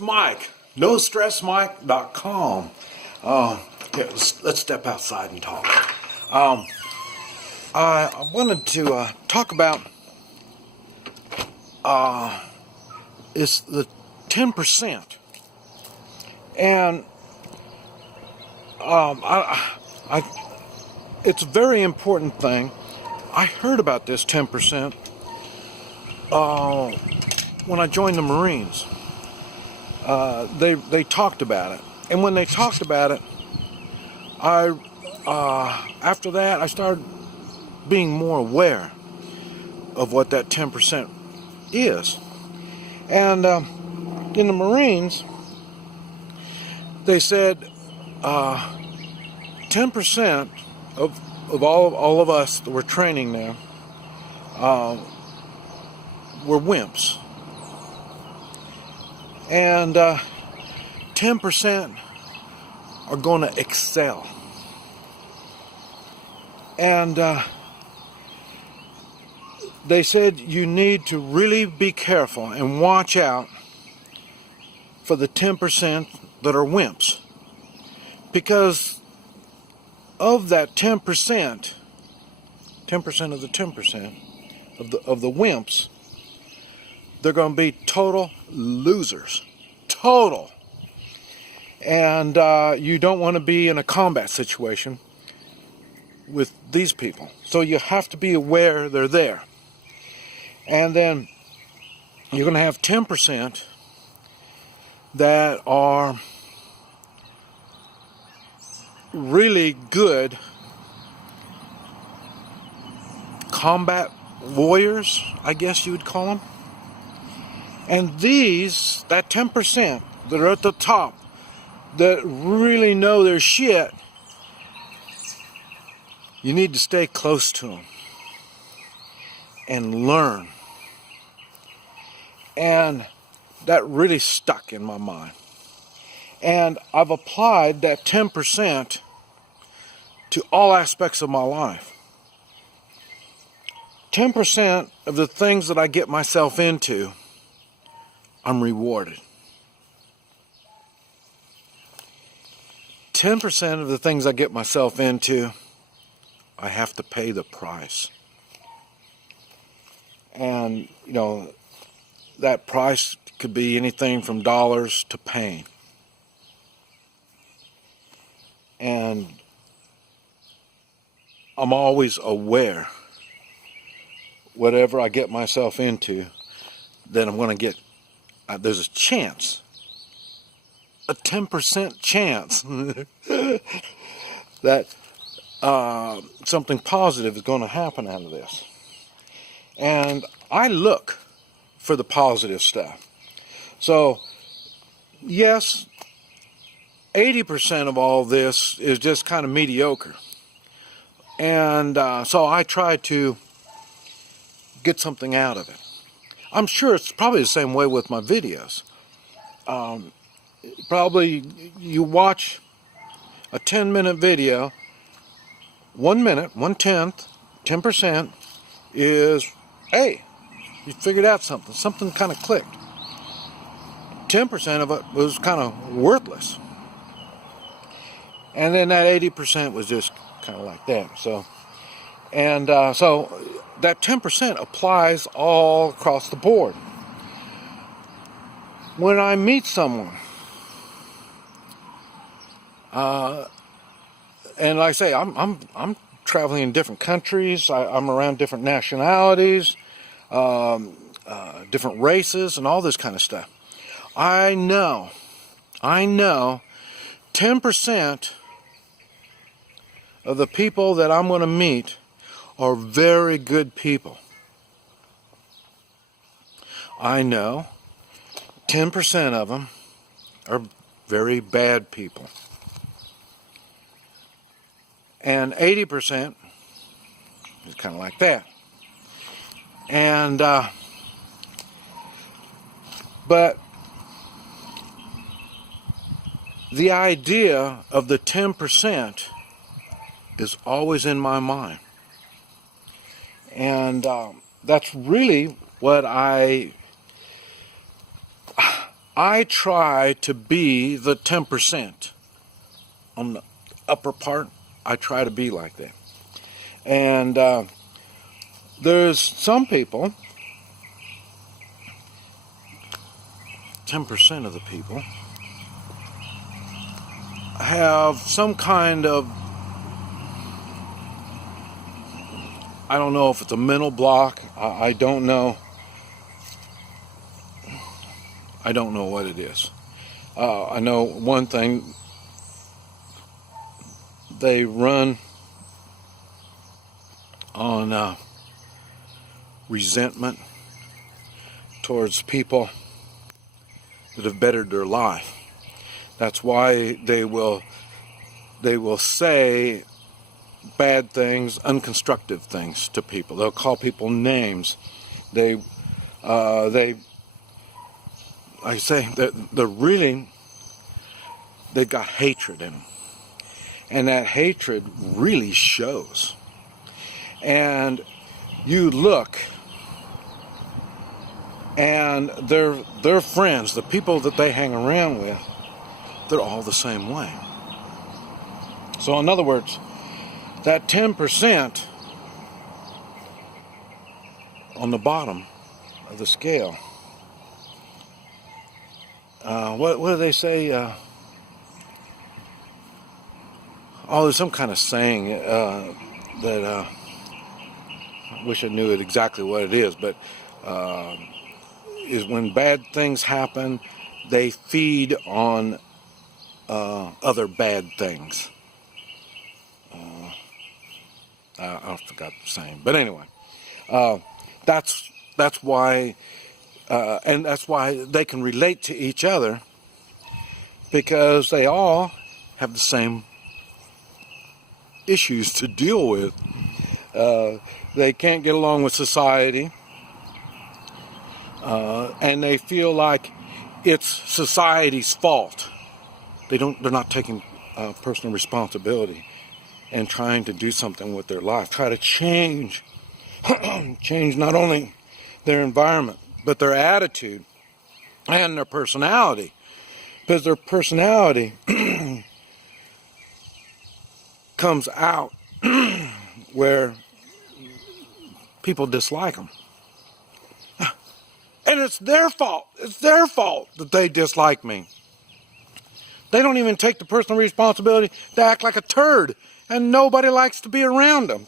Mike, NoStressMike.com. Let's step outside and talk. I wanted to talk about it's the 10%, and it's a very important thing. I heard about this 10% when I joined the Marines. They talked about it, and when they talked about it, after that I started being more aware of what that 10% is. And in the Marines, they said 10% of all of us that were training there were wimps. And 10% are going to excel. And they said you need to really be careful and watch out for the 10% that are wimps. Because of that 10% of the 10% of the wimps, they're going to be total losers. Total. And you don't want to be in a combat situation with these people. So you have to be aware they're there. And then you're going to have 10% that are really good combat warriors, I guess you would call them. And these, that 10% that are at the top, that really know their shit, you need to stay close to them and learn. And that really stuck in my mind. And I've applied that 10% to all aspects of my life. 10% of the things that I get myself into, I'm rewarded. 10% of the things I get myself into, I have to pay the price. And, you know, that price could be anything from dollars to pain. And I'm always aware, whatever I get myself into, that I'm going to get, there's a chance, a 10% chance that something positive is going to happen out of this. And I look for the positive stuff. So, yes, 80% of all this is just kind of mediocre. And so I try to get something out of it. I'm sure it's probably the same way with my videos. Probably you watch a 10-minute video, 1 minute, 1/10, 10% is, hey, you figured out something. Something kind of clicked. 10% of it was kind of worthless. And then that 80% was just kind of like that. So, and so that 10% applies all across the board. When I meet someone, and like I say, I'm traveling in different countries. I'm around different nationalities, different races, and all this kind of stuff. I know 10% of the people that I'm going to meet are very good people. I know 10% of them are very bad people. And 80% is kind of like that. And, but the idea of the 10% is always in my mind. And that's really what I I try to be the 10% on the upper part. I try to be like that. And there's some people, 10% of the people, have some kind of, I don't know if it's a mental block. I don't know. I don't know what it is. I know one thing. They run on resentment towards people that have bettered their life. That's why they will say bad things, unconstructive things to people. They'll call people names. Like I say, they've got hatred in them. And that hatred really shows. And you look, and their friends, the people that they hang around with, they're all the same way. So in other words, that 10% on the bottom of the scale, what do they say? There's some kind of saying that I wish I knew it exactly what it is, but is when bad things happen, they feed on other bad things. I forgot the saying, but anyway, that's why, and that's why they can relate to each other, because they all have the same issues to deal with. They can't get along with society, and they feel like it's society's fault. They're not taking personal responsibility and trying to do something with their life. Try to change not only their environment, but their attitude and their personality, because their personality comes out where people dislike them. And it's their fault. It's their fault that they dislike me. They don't even take the personal responsibility to act like a turd, and nobody likes to be around them.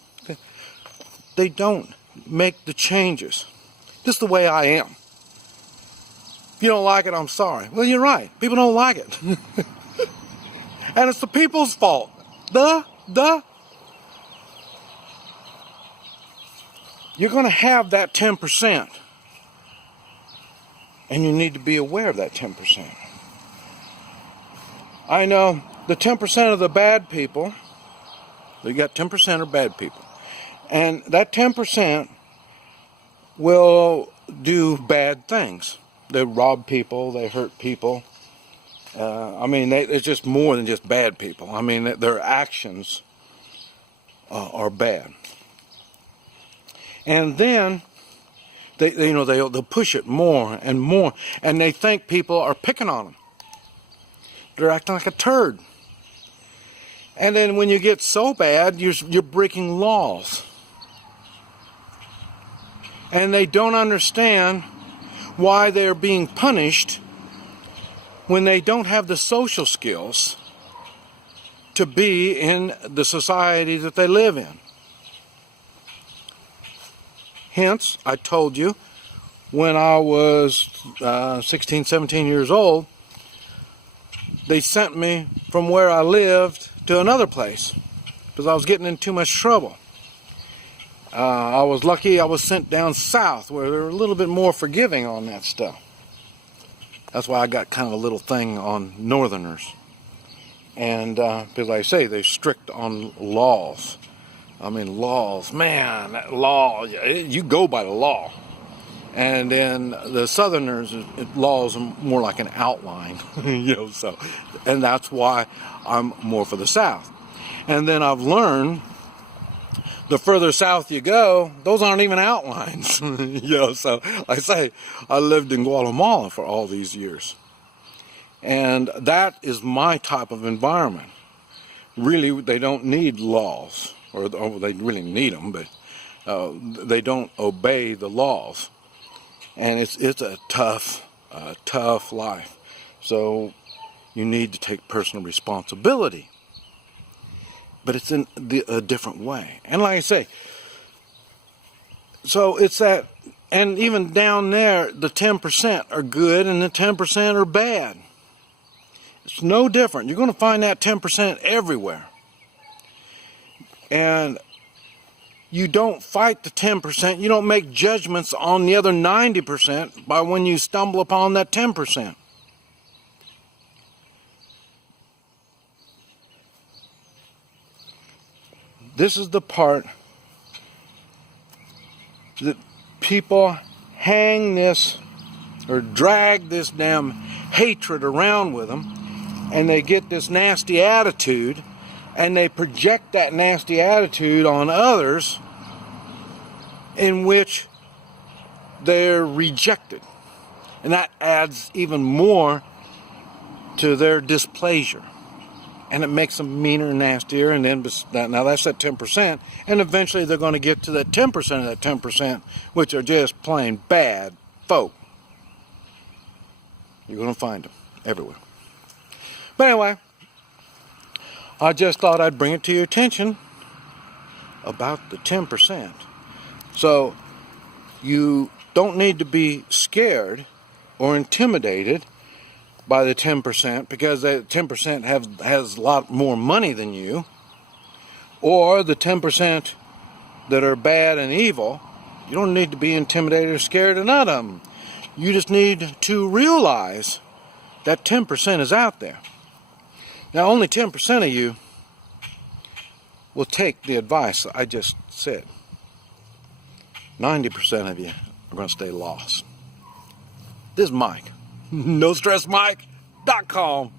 They don't make the changes. This is the way I am. If you don't like it, I'm sorry. Well, you're right. People don't like it. And it's the people's fault. You're going to have that 10%. And you need to be aware of that 10%. I know the 10% of the bad people, you got 10% are bad people. And that 10% will do bad things. They rob people, they hurt people. It's just more than just bad people. I mean, their actions are bad. And then they'll push it more and more, and they think people are picking on them. They're acting like a turd. And then when you get so bad, you're breaking laws. And they don't understand why they're being punished when they don't have the social skills to be in the society that they live in. Hence, I told you, when I was 16, 17 years old, they sent me from where I lived to another place because I was getting in too much trouble. I was lucky I was sent down south where they're a little bit more forgiving on that stuff. That's why I got kind of a little thing on northerners. And because I say they're strict on laws. I mean, laws, man, that law, you go by the law. And then the southerners, laws are more like an outline, so, and that's why I'm more for the south. And then I've learned the further south you go, those aren't even outlines, so like I say, I lived in Guatemala for all these years. And that is my type of environment. Really, they don't need laws, or they really need them, but they don't obey the laws. And it's a tough life. So you need to take personal responsibility. But it's in a different way. And like I say, so it's that, and even down there, the 10% are good and the 10% are bad. It's no different. You're going to find that 10% everywhere. And you don't fight the 10%. You don't make judgments on the other 90% by when you stumble upon that 10%. This is the part that people hang this or drag this damn hatred around with them, and they get this nasty attitude, and they project that nasty attitude on others, in which they're rejected. And that adds even more to their displeasure. And it makes them meaner and nastier, and then now that's that 10%, and eventually they're going to get to that 10% of that 10%, which are just plain bad folk. You're going to find them everywhere. But anyway, I just thought I'd bring it to your attention about the 10%. So you don't need to be scared or intimidated by the 10%, because that 10% has a lot more money than you, or the 10% that are bad and evil. You don't need to be intimidated or scared of none of them. You just need to realize that 10% is out there. Now, only 10% of you will take the advice I just said. 90% of you are going to stay lost. This is Mike. NoStressMike.com.